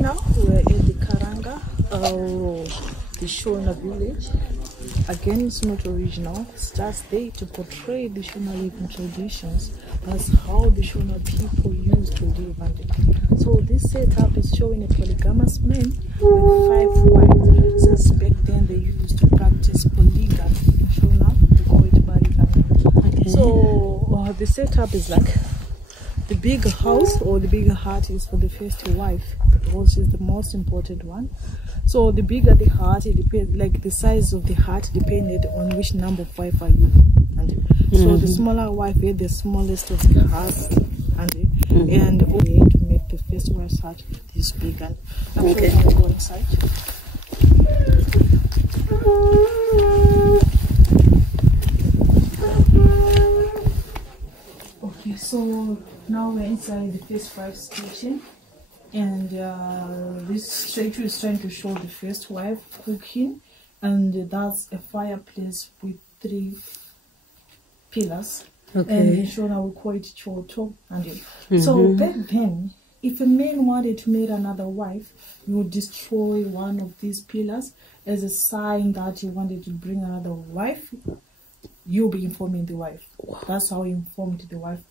now we're in the Karanga, the Shona village. Again, it's not original, it's just there to portray the Shona living traditions. That's how the Shona people used to live. And so this setup is showing a polygamous man with 5 wives. Since back then they used to practice polygamy in Shona, they call it polygamy. Okay. So the setup is like the bigger house or the bigger hut is for the first wife, which is the most important one. So the bigger the hut, it depends, like the size of the hut depended on which number of wife are you. And so the smaller wife is the smallest of the house, and okay, to make the first wife's hut this big. And I'm sure I'll go inside. Okay, so now we're inside the first wife's kitchen, and this statue is trying to show the first wife cooking, and that's a fireplace with 3 pillars. Okay. And in Shona we call it choto. And so back then, if a man wanted to marry another wife, he would destroy one of these pillars as a sign that he wanted to bring another wife. You'll be informing the wife. That's how he informed the wife.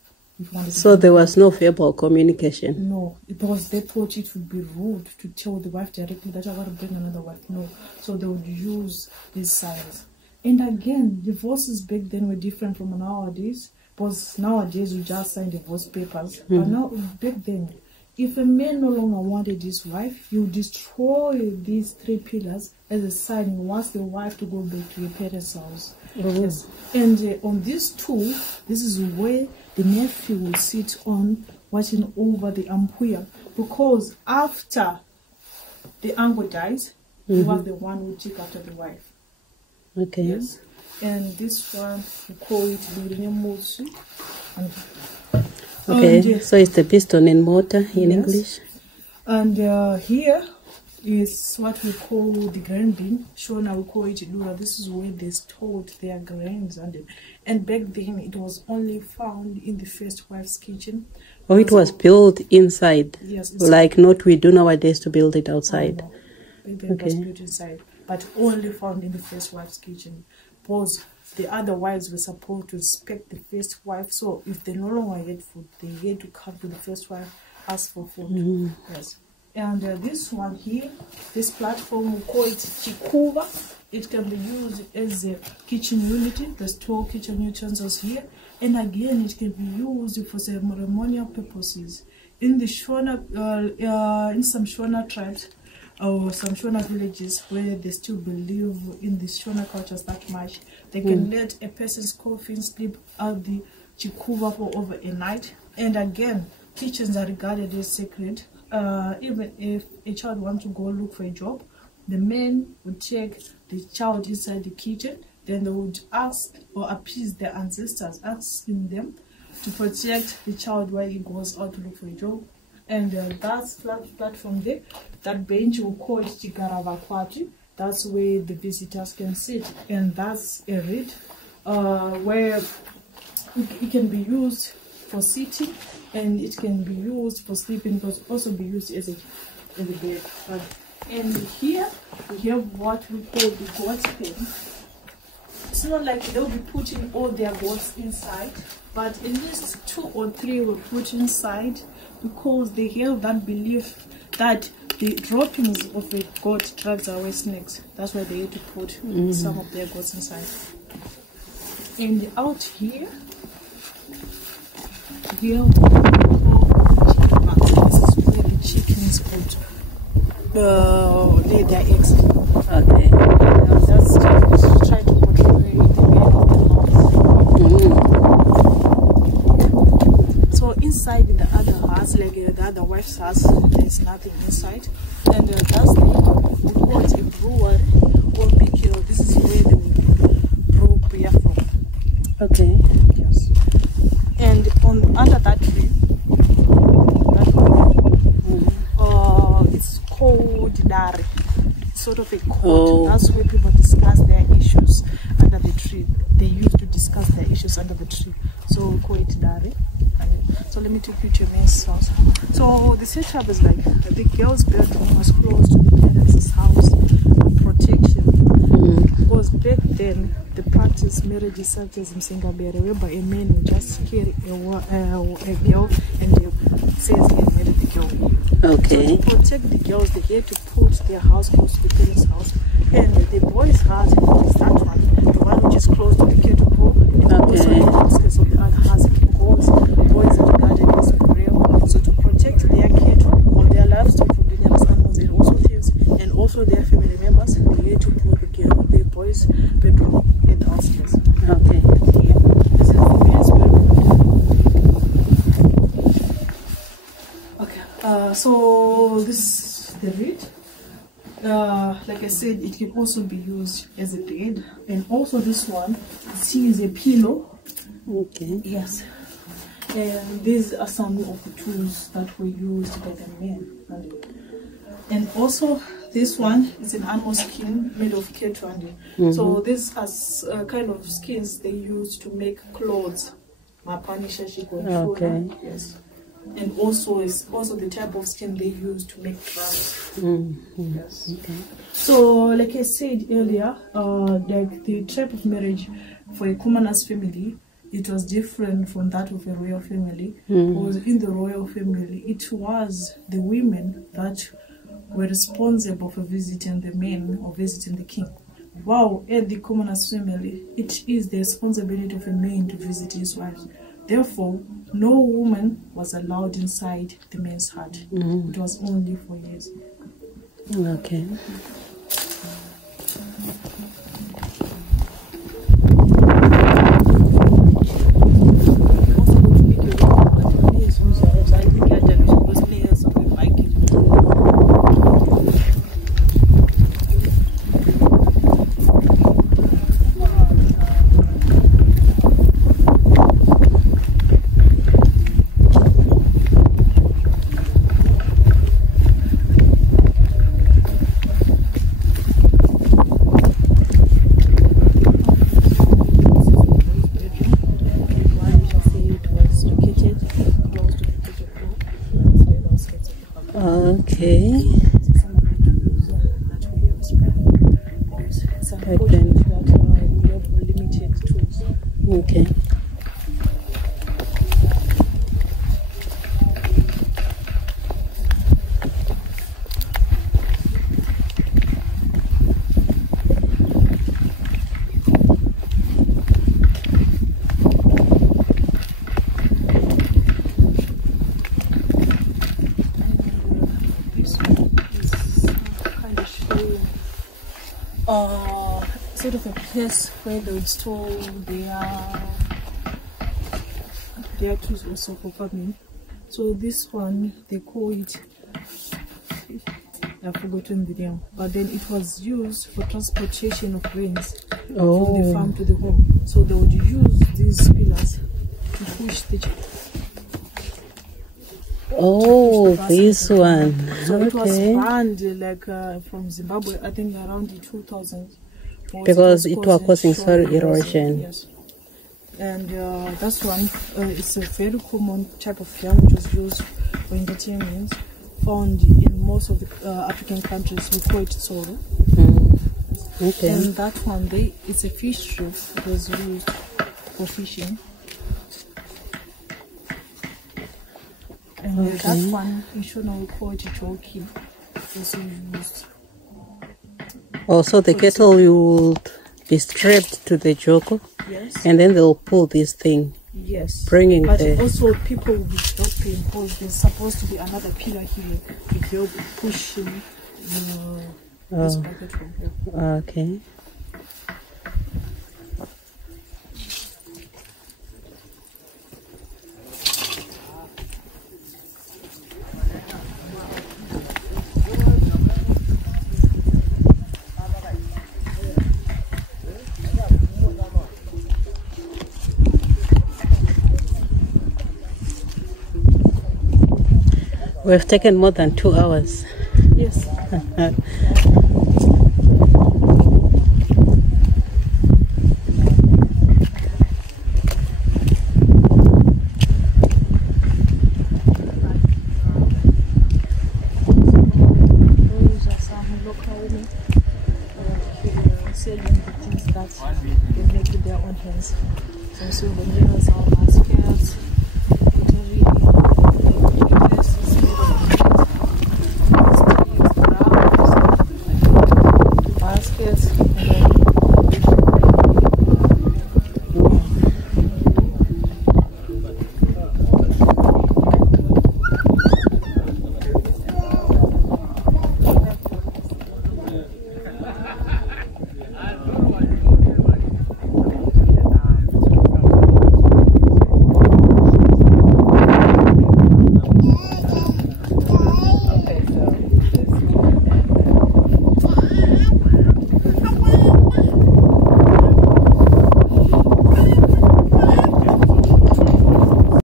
So there was no verbal communication? No, because they thought it would be rude to tell the wife directly that I want to bring another wife. No, so they would use these signs. And again, divorces back then were different from nowadays, because nowadays we just sign divorce papers. But now, back then, if a man no longer wanted his wife, you destroy these 3 pillars as a sign he wants the wife to go back to her parents' house. Yes. And on these 2, this is where the nephew will sit on, watching over the ampuya, because after the uncle dies, you are the one who take after the wife. Okay. Yes. And this one we call it Musu. Okay. So it's the piston and motor in English. And here is what we call the grain bin. Shona we call it Dura. This is where they stored their grains, and back then it was only found in the first wife's kitchen. Oh, it was built inside. Yes. Like not we do nowadays to build it outside. Oh, no. Back then it was built inside, but only found in the first wife's kitchen. Because the other wives were supposed to respect the first wife, so if they no longer had food, they had to come to the first wife, ask for food. Yes. And this one here, this platform, we call it chikuva. It can be used as a kitchen unit. There's 2 kitchen utensils here. And again, it can be used for ceremonial purposes. In the Shona, in some Shona tribes, or some Shona villages where they still believe in the Shona cultures that much, they can let a person's coffin sleep out the chikuva for over a night. And again, kitchens are regarded as sacred. Even if a child wants to go look for a job, the men would take the child inside the kitchen, then they would ask or appease their ancestors, asking them to protect the child while he goes out to look for a job. And that's platform there, that bench we call it Chigaravakwati. That's where the visitors can sit, and that's a reed where it can be used for sitting, and it can be used for sleeping, but also be used as a bed. And here we have what we call the goat pen. It's not like they'll be putting all their goats inside, but at least 2 or 3 were put inside, because they have that belief that the droppings of a goat drives away snakes. That's why they had to put some of their goats inside. And out here, we have chicken box. This is where the chickens would lay their eggs. Okay. That's just try to portray the man of the house. So inside the other house, like the other wife's house, there's nothing inside. And that's we call it a brewery or big. This is where they would brew beer from. Okay. Yes. And under that tree, it's called Dari. It's sort of a court. That's where people discuss their issues. under the tree. They used to discuss their issues under the tree. So we call it Dari. So let me take you to your men's house. So the setup is like the girl's bedroom was close to the parents' house for protection. Because back then the practice marriage such as in Zimbabwe, whereby a man would just carry a girl and they says he married the girl. Okay. So to protect the girls, they had to put their house close to the parents' house. And the boys' house is that one, the one which is close to the kettle pole. Also the outskirts of the other house, because boys are regarded as real. So to protect their cattle or their livestock from dangerous animals and also thieves and also their family members, they had to put the boys' bedroom in the outskirts. Okay. Here, this is the men's bedroom. Okay. So this is the reed. Like I said, it can also be used as a bed, and also this one, see, is a pillow. Okay. Yes. And these are some of the tools that were used by the men. And also this one is an animal skin made of cattle. So these are kind of skins they use to make clothes. Okay. Yes. And also it's also the type of skin they use to make drawers. Yes. Okay. So like I said earlier, like the type of marriage for a commoner's family, it was different from that of a royal family. Because in the royal family, it was the women that were responsible for visiting the men or visiting the king. Wow, at the commoner's family, it is the responsibility of a man to visit his wives. Therefore, no woman was allowed inside the man's hut. It was only for years. Okay. Okay. Okay. Sort of a place where they would store their tools also for farming. So this one they call it, I've forgotten the name, but then it was used for transportation of grains from the farm to the home. So they would use these pillars to push the this one. So it was banned like from Zimbabwe, I think around the 2000s. Because it was causing soil erosion. Yes. And that's one, it's a very common type of yam which was used for entertainment, found in most of the African countries. We call it soro. Okay. And that one, it's a fish strip. It was used for fishing. And that one, in Shona, we call it joki. Also used. Also, the kettle will be strapped to the joko. Yes. And then they'll pull this thing. Yes. Bringing but the... also people will be dropping because there's supposed to be another pillar here. If you're pushing this bucket from here. Okay. We've taken more than 2 hours. Yes. Africans. Some souvenirs, all that.